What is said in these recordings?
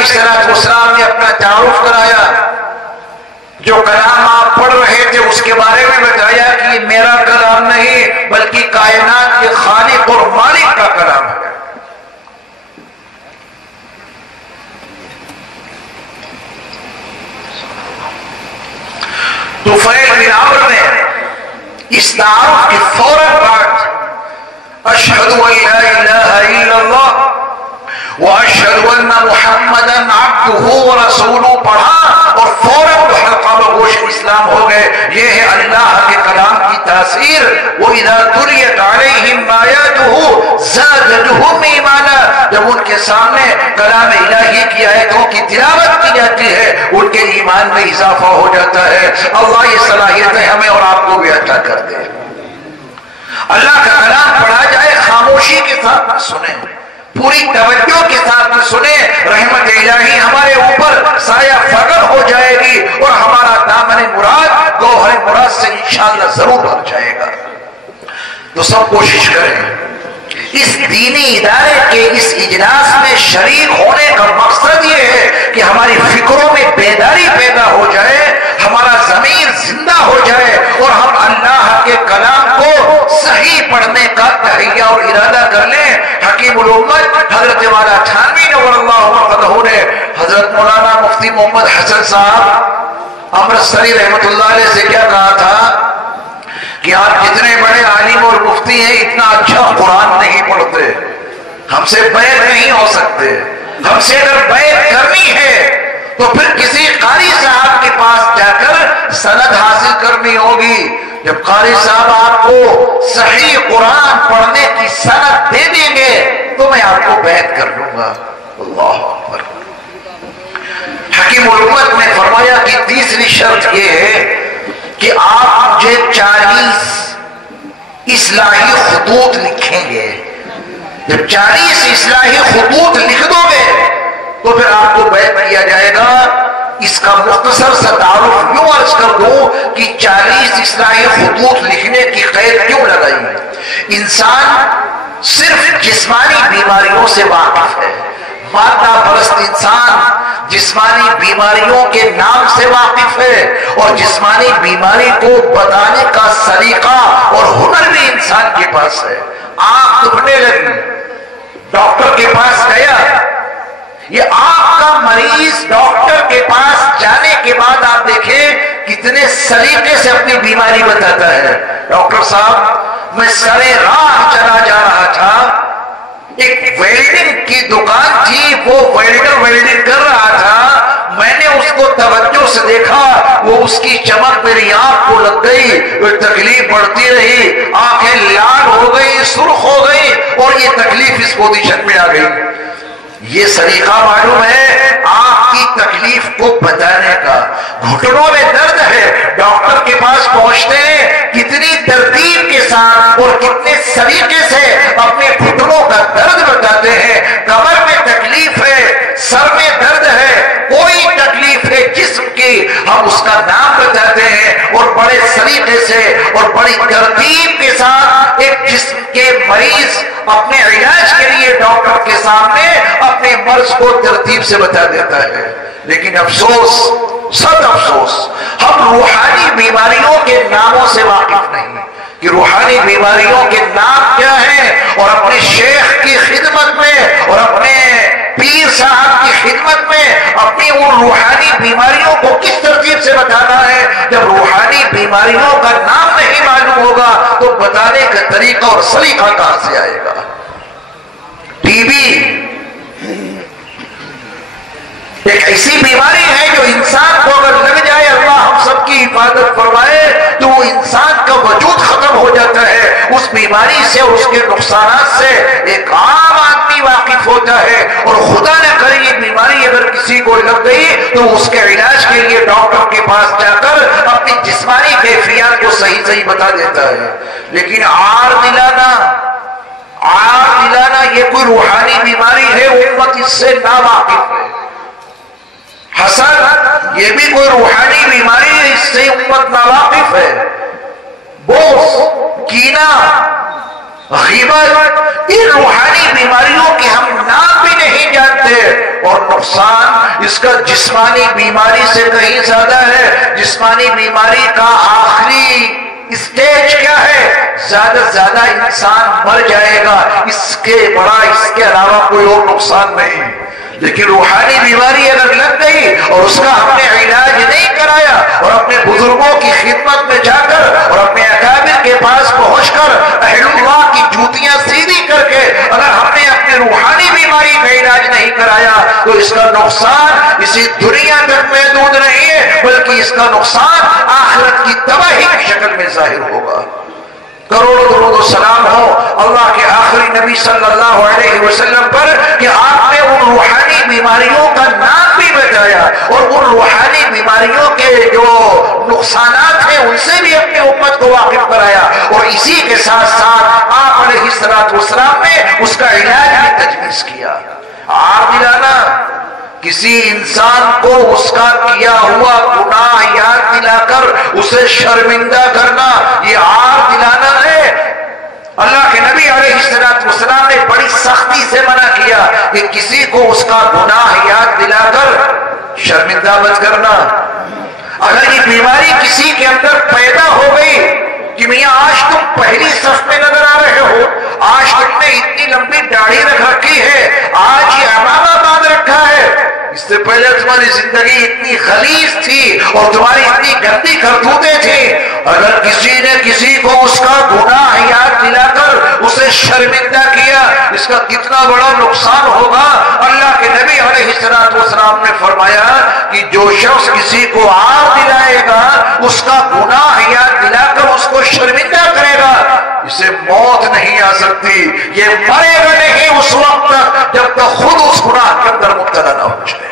السلام نے اپنا تعارف کرایا، جو کلام آپ پڑھ رہے تھے اس کے بارے میں بتایا کہ یہ میرا کلام نہیں بلکہ کائنات کے خالق اور مالک کا کلام ہے۔ طفیل بن عمرو نے اس تعارف کے فوراً بعد اشہد ان لا الہ الا اللہ واشہد ان محمدا عبدہ ورسولہ پڑھا اور فوراً حلقہ بگوش اسلام ہو گئے۔ یہ ہے اللہ کے کلام کی تاثیر۔ وَإِذَا تُلِيَتْ عَلَيْهِمْ آيَاتُهُ زَادَتْهُمْ ایمانا، جب ان کے سامنے کلام الہی کی آیتوں کی تلاوت کی جاتی ہے ان کے ایمان میں اضافہ ہو جاتا ہے۔ اللہ یہ صلاحیتیں ہمیں اور آپ کو بھی عطا کر دے۔ اللہ کا کلام پڑھا جائے، خاموشی کے ساتھ نہ سنیں، پوری توجہ کے ساتھ نہ سنیں، رحمت الہی ہمارے اوپر سایہ فگن ہو جائے گی اور ہمارا دامن مراد گوہر مراد سے انشاءاللہ ضرور بھر جائے گا۔ تو سب کوشش کریں اس دینی ادارے کے اس اجلاس میں شریک ہونے کا مقصد یہ ہے کہ ہماری فکروں میں بیداری پیدا ہو جائے، ہمارا ضمیر زندہ ہو جائے اور ہم اللہ کے کلام کو صحیح پڑھنے کا تہیہ اور ارادہ کر لیں۔ حکیم الامت حضرت والا تھانوی نور اللہ مرقدہ نے حضرت مولانا مفتی محمد حسن صاحب امرتسری رحمت اللہ علیہ سے کیا کہا تھا کہ آپ جتنے بڑے عالم اور مفتی ہیں اتنا اچھا قرآن نہیں پڑھتے، ہم سے بیعت نہیں ہو سکتے، ہم سے اگر بیعت کرنی ہے تو پھر کسی قاری صاحب کے پاس جا کر سند حاصل کرنی ہوگی۔ جب قاری صاحب آپ کو صحیح قرآن پڑھنے کی سند دے دیں گے تو میں آپ کو بیعت کر لوں گا۔ اللہ اکبر۔ حکیم الامت نے فرمایا کہ تیسری شرط یہ ہے کہ آپ مجھے 40 اصلاحی خطوط لکھیں گے۔ جب 40 اصلاحی خطوط لکھ دو گے تو پھر آپ کو بیعت کیا جائے گا۔ اس کا مختصر سا تعارف یوں عرض کر دوں کہ 40 اصلاحی خطوط لکھنے کی قید کیوں لگائی؟ انسان صرف جسمانی بیماریوں سے واقف ہے، مادہ پرست انسان جسمانی بیماریوں کے نام سے واقف ہے اور جسمانی بیماری کو بتانے کا سلیقہ اور ہنر بھی انسان کے پاس ہے۔ آنکھ دکھنے لگی، ڈاکٹر کے پاس گیا، یہ آنکھ کا مریض ڈاکٹر کے پاس جانے کے بعد آپ دیکھیں کتنے سلیقے سے اپنی بیماری بتاتا ہے۔ ڈاکٹر صاحب میں سرے راہ چلا جا رہا تھا، ایک ویلڈنگ کی دکان تھی، وہ ویلڈر ویلڈنگ کر رہا تھا، میں نے اس کو توجہ سے دیکھا، وہ اس کی چمک میری آنکھ کو لگ گئی، وہ تکلیف بڑھتی رہی، آنکھیں لال ہو گئی، سرخ ہو گئی اور یہ تکلیف اس پوزیشن میں آ گئی۔ یہ طریقہ معلوم ہے آنکھ کی تکلیف کو بتانے کا۔ گھٹنوں میں درد ہے، ڈاکٹر کے پاس پہنچتے ہیں، کتنی ترتیب کے ساتھ اور کتنے سلیقے سے اپنے گھٹنوں کا درد بتاتے ہیں۔ کمر میں تکلیف ہے، سر میں درد ہے، کوئی تکلیف ہے جسم کی، ہم اس کا نام بتاتے ہیں اور بڑے سلیقے سے اور بڑی ترتیب کے ساتھ ایک جسم کے مریض اپنے علاج کے لیے ڈاکٹر کے سامنے اپنے مرض کو ترتیب سے بتا دیتا ہے۔ لیکن افسوس، سخت افسوس، ہم روحانی بیماریوں کے ناموں سے واقف نہیں کہ روحانی بیماریوں کے نام کیا ہیں اور اپنے شیخ کی خدمت میں اور اپنے پیر صاحب کی خدمت میں اپنی ان روحانی بیماریوں کو کس ترتیب سے بتانا ہے۔ جب روحانی بیماریوں کا نام نہیں معلوم ہوگا تو بتانے کا طریقہ اور سلیقہ کہاں سے آئے گا؟ ٹی بی ایک ایسی بیماری ہے جو انسان کو اگر لگ جائے، اللہ ہم سب کی حفاظت فرمائے، تو وہ انسان کا وجود ختم ہو جاتا ہے۔ اس بیماری سے اور اس کے نقصانات سے ایک عام آدمی واقف ہوتا ہے اور خدا نہ کرے یہ بیماری اگر کسی کو لگ گئی تو اس کے علاج کے لیے ڈاکٹر کے پاس جا کر اپنی جسمانی کیفیات کو صحیح بتا دیتا ہے۔ لیکن عار دلانا یہ کوئی روحانی بیماری ہے، امت اس سے ناواقف ہے۔ حسد یہ بھی کوئی روحانی بیماری ہے، اس سے امت ناواقف ہے۔ بغض، کینہ، غیبت، ان روحانی بیماریوں کے ہم نام بھی نہیں جانتے اور نقصان اس کا جسمانی بیماری سے کہیں زیادہ ہے. جسمانی بیماری کا آخری اسٹیج کیا ہے؟ زیادہ سے زیادہ انسان مر جائے گا، اس کے علاوہ کوئی اور نقصان نہیں. لیکن روحانی بیماری اگر لگ گئی اور اس کا ہم نے علاج نہیں کرایا اور اپنے بزرگوں کی خدمت میں جا کر اور اپنے اکابر کے پاس پہنچ کر اہل اللہ کی جوتیاں سیدھی کر کے اگر ہم نے اپنے روحانی بیماری کا علاج نہیں کرایا تو اس کا نقصان اسی دنیا تک محدود نہیں ہے، بلکہ اس کا نقصان آخرت کی تباہی کی شکل میں ظاہر ہوگا. کروڑوں درود و سلام ہو اللہ کے آخری نبی صلی اللہ علیہ وسلم پر کہ آپ نے ان روحانی بیماریوں کا نام بھی بتایا اور ان روحانی بیماریوں کے جو نقصانات ہیں ان سے بھی اپنی امت کو واقف کرایا، اور اسی کے ساتھ ساتھ آپ علیہ السلام نے اس کا علاج بھی تجویز کیا. عار دلانا، کسی انسان کو اس کا کیا ہوا گناہ یاد دلا کر اسے شرمندہ کرنا، یہ عار دلانا ہے. اللہ کے نبی علیہ السلام نے بڑی سختی سے منع کیا کہ کسی کو اس کا گناہ یاد دلا کر شرمندہ مت کرنا. اگر یہ بیماری کسی کے اندر پیدا ہو گئی کہ میاں آج تم پہلی صف میں نظر آ رہے ہو، آج تم نے اتنی لمبی داڑھی رکھ رکھی ہے، آج یہ عمامہ باندھ رکھا ہے، اس سے پہلے تمہاری زندگی اتنی خلیص تھی اور تمہاری اتنی گندی کرتوتیں تھیں. اگر کسی نے کسی کو اس کا گناہ یاد دلا کر اسے شرمندہ کیا، اس کا کتنا بڑا نقصان ہوگا. اللہ کے نبی علیہ السلام نے فرمایا کہ جو شخص کسی کو عار دلائے گا، اس کا گناہ یاد دلا کر اس کو شرمندہ کرے گا، اسے موت نہیں آ سکتی، یہ مرے گا نہیں اس وقت تک جب تک خود اس گناہ کے اندر مبتلا نہ ہو جائے.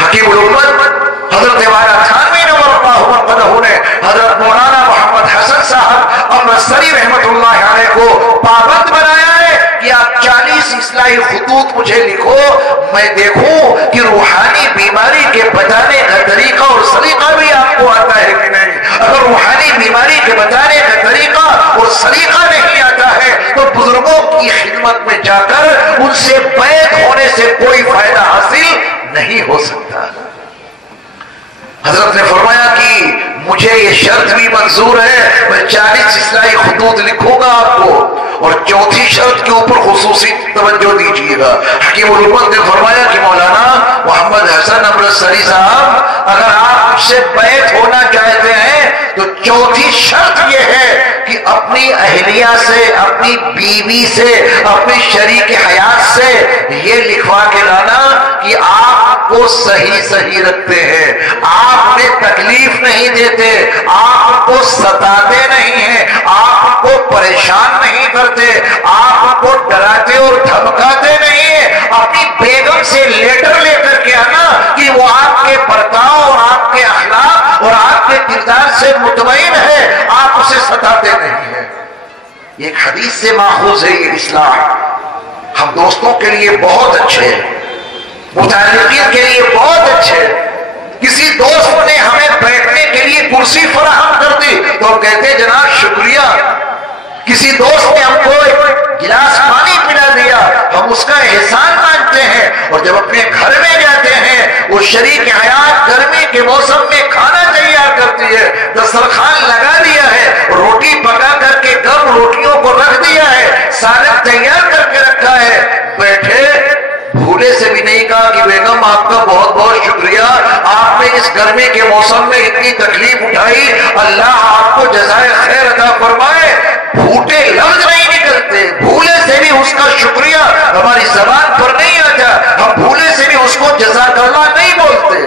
حکیم الامت حضرت والا تھانوی نور اللہ مرقدہ نے حضرت مولانا محمد حسن صاحب امرتسری رحمت اللہ علیہ کو پابند بنایا ہے کہ آپ 40 اصلاحی خطوط مجھے لکھو، میں دیکھوں کہ روحانی بیماری کے بتانے کا طریقہ اور سلیقہ بھی آپ کو آتا ہے کہ نہیں. اگر روحانی بیماری کے بتانے کا طریقہ اور سلیقہ نہیں آتا ہے تو بزرگوں کی خدمت میں جا کر ان سے بیعت ہونے سے کوئی فائدہ حاصل نہیں ہو سکتا. حضرت نے فرمایا کہ مجھے یہ شرط بھی منظور ہے، میں 40 اصلاحی خطوط لکھوں گا آپ کو، اور چوتھی شرط کے اوپر خصوصی توجہ دیجیے گا. حکیم الامت نے فرمایا کہ مولانا محمد حسن امرتسری صاحب اگر آپ مجھ سے بیعت ہونا چاہتے ہیں تو چوتھی شرط یہ ہے کہ اپنی اہلیہ سے، اپنی بیوی سے، اپنی شریک حیات سے یہ لکھوا کے لانا کہ آپ کو صحیح رکھتے ہیں، آپ نے تکلیف نہیں دیتے، آپ کو ستاتے نہیں ہیں، آپ کو پریشان نہیں کرتے، آپ کو ڈراتے اور دھمکاتے نہیں ہیں. اپنی بیگم سے لیٹر لے کر کے آنا کہ وہ آپ کے برتاؤ اور آپ کے اخلاق اور آپ کے کردار سے مطمئن ہے، آپ اسے ستاتے نہیں ہیں. ایک حدیث سے ماخوذ ہے یہ اصلاح. ہم دوستوں کے لیے بہت اچھے ہیں، متعلقین کے لیے بہت اچھے. کسی دوست نے ہمیں بیٹھنے کے لیے کرسی فراہم کر دی تو ہم کہتے ہیں جناب شکریہ. کسی دوست نے ہم کو ایک گلاس پانی پلا دیا، ہم اس کا احسان مانتے ہیں. اور جب اپنے گھر میں جاتے ہیں وہ شریک حیات گرمی کے موسم میں کھانا تیار کرتی ہے، دسترخوان لگا دیا ہے، روٹی پکا کر کے گرم روٹیوں کو رکھ دیا ہے، سالن تیار کر کے رکھا ہے، بیٹھے بھولے سے بھی نہیں کہا کہ بیگم آپ کا بہت بہت شکریہ، آپ نے اس گرمی کے موسم میں اتنی تکلیف اٹھائی، اللہ آپ کو جزائے خیر عطا فرمائے. بھوٹے لفظ نہیں نکلتے، بھولے سے بھی اس کا شکریہ ہماری زبان پر نہیں آتا، ہم بھولے سے بھی اس کو جزاک اللہ نہیں بولتے.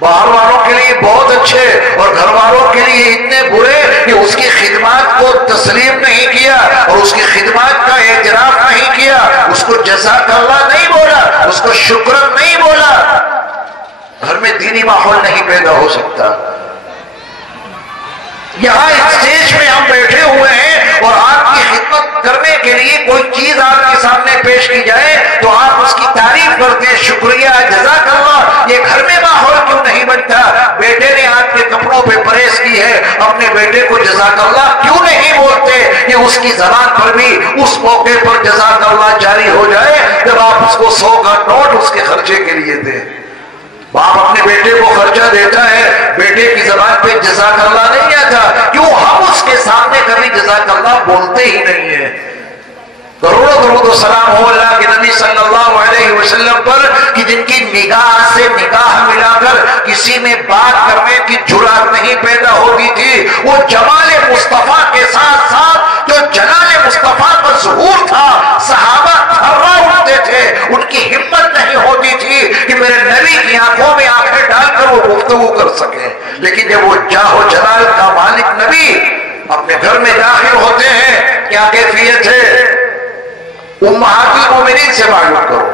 باہر والوں کے لیے بہت اچھے اور گھر والوں کے لیے اتنے برے کہ اس کی خدمات کو تسلیم نہیں کیا اور اس کی خدمات کا اعتراف نہیں کیا، اس کو جزاک اللہ نہیں بولا، اس کو شکر نہیں بولا. گھر میں دینی ماحول نہیں پیدا ہو سکتا. یہاں اسٹیج میں ہم بیٹھے ہوئے ہیں اور آپ کی خدمت کرنے کے لیے کوئی چیز آپ کے سامنے پیش کی جائے تو آپ اس کی تعریف کرتے ہیں، شکریہ، جزاک اللہ. یہ گھر میں ماحول کیوں نہیں بنتا؟ بیٹے نے آپ کے کپڑوں پہ پریس کی ہے، اپنے بیٹے کو جزاک اللہ کیوں نہیں بولتے؟ یہ اس کی زبان پر بھی اس موقع پر جزاک اللہ جاری ہو جائے جب آپ اس کو 100 کا نوٹ اس کے خرچے کے لیے دیں. باپ اپنے بیٹے کو خرچہ دیتا ہے, بیٹے کی زبان پہ جزاک اللہ نہیں آتا. کیوں ہم اس کے سامنے کبھی جزاک اللہ بولتے ہی نہیں ہیں؟ کروڑوں درود و سلام ہو اللہ کے نبی صلی اللہ علیہ وسلم پر کہ جن کی نگاہ سے نگاہ ملا کر کسی میں بات کرنے کی جرات نہیں پیدا ہوتی تھی. وہ جمال مصطفیٰ کے ساتھ ساتھ جو جلال مصطفیٰ کا ظہور تھا, صحابہ تھرا اٹھتے تھے, ان کی ہمت نہیں ہوتی تھی کہ میرے نبی کی آنکھوں میں آنکھیں ڈال کر وہ گفتگو کر سکیں. لیکن جب وہ جاہ و جلال کا مالک نبی اپنے گھر میں داخل ہوتے ہیں, کیا کیفیت ہے امہات المومنین سے معلوم کرو.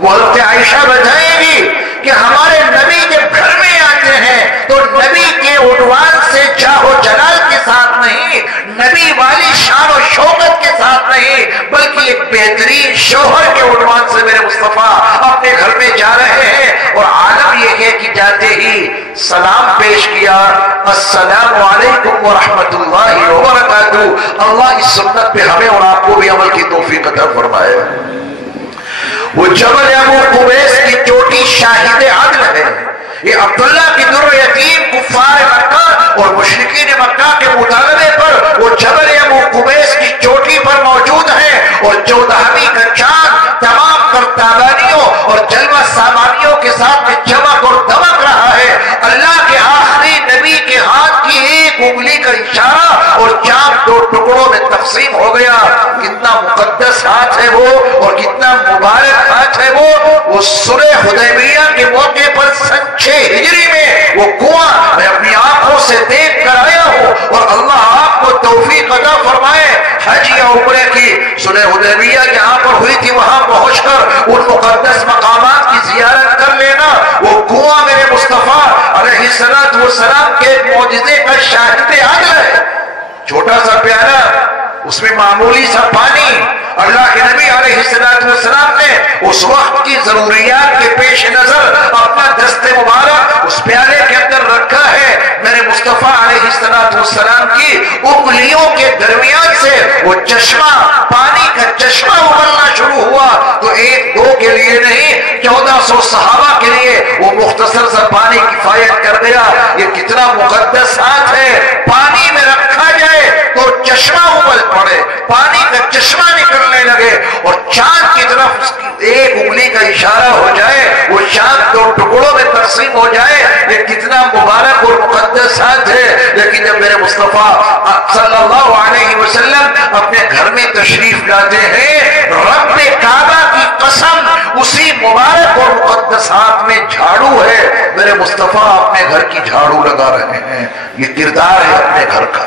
وہ حضرت عائشہ بتائیں گی کہ ہمارے نبی جب گھر میں آتے ہیں تو نبی کے عنوان سے جاہ و جلال کے ساتھ نہیں, نبی والی شان و شوکت کے ساتھ نہیں, بلکہ ایک بہترین شوہر کے عنوان سے میرے مصطفیٰ اپنے گھر میں جا رہے ہیں. اور عالم یہ ہے کہ جاتے ہی سلام پیش کیا, السلام علیکم ورحمۃ اللہ وبرکاتہ. اللہ اس سنت پہ ہمیں اور آپ کو بھی عمل کی توفیق عطا فرمائے. وہ جبل ابو قبیس کی چوٹی شاہد عدل ہے. یہ عبداللہ کی در یتیم کفار مکہ اور مشرکین مکہ کے مطالبے پر وہ جبل ابو قبیس کی چوٹی پر موجود ہے. اور 14ویں کا چاند تمام ترتابانیوں اور جلوہ سامانیوں کے ساتھ میں چمک اور دمک رہا ہے. اللہ کے آخری نبی کے ہاتھ کی ایک انگلی کا اشارہ اور چاند 2 ٹکڑوں میں تقسیم ہو گیا. کتنا مقدس ہاتھ ہے وہ اور کتنا مبارک ہاتھ ہے وہ صلح حدیبیہ کے موقع پر سن 6 ہجری میں وہ کنواں میں اپنی آنکھوں سے دیکھ کر آیا ہوں. اور اللہ آپ کو توفیق عطا فرمائے حج یا عمرے کی صلح حدیبیہ جہاں پر ہوئی تھی وہاں پہنچ کر ان مقدس مقامات کی زیارت کر لینا. وہ کنواں میرے مصطفیٰ علیہ السلام کے معجزے کا شاہد عدل ہے. چھوٹا سا پیالہ, اس میں معمولی سا پانی. اللہ کے نبی علیہ السلام نے اس وقت کی ضروریات کے پیش نظر اپنا دست مبارک اس پیالے کے اندر رکھا ہے. میرے مصطفیٰ علیہ السلام کی انگلیوں کے درمیان سے وہ چشمہ, پانی کا چشمہ ابلنا شروع ہوا. تو 1-2 کے لیے نہیں, 1400 صحابہ کے لیے وہ مختصر سا پانی کفایت کر گیا. یہ کتنا مقدس ہاتھ ہے. پانی میں رکھا جائے تو چشمہ ابل پڑے, پانی کا چشمہ نکلنے لگے اور چاند کی طرف اس کی ایک انگلی کا اشارہ ہو جائے, وہ چاند 2 ٹکڑوں میں تقسیم ہو جائے. یہ کتنا مبارک اور مقدس ہاتھ ہے. لیکن جب میرے مصطفیٰ صلی اللہ علیہ وسلم اپنے گھر میں تشریف لاتے ہیں, رب کعبہ کی قسم اسی مبارک اور مقدس ہاتھ میں جھاڑو ہے. میرے مصطفیٰ اپنے گھر کی جھاڑو لگا رہے ہیں. یہ کردار ہے اپنے گھر کا.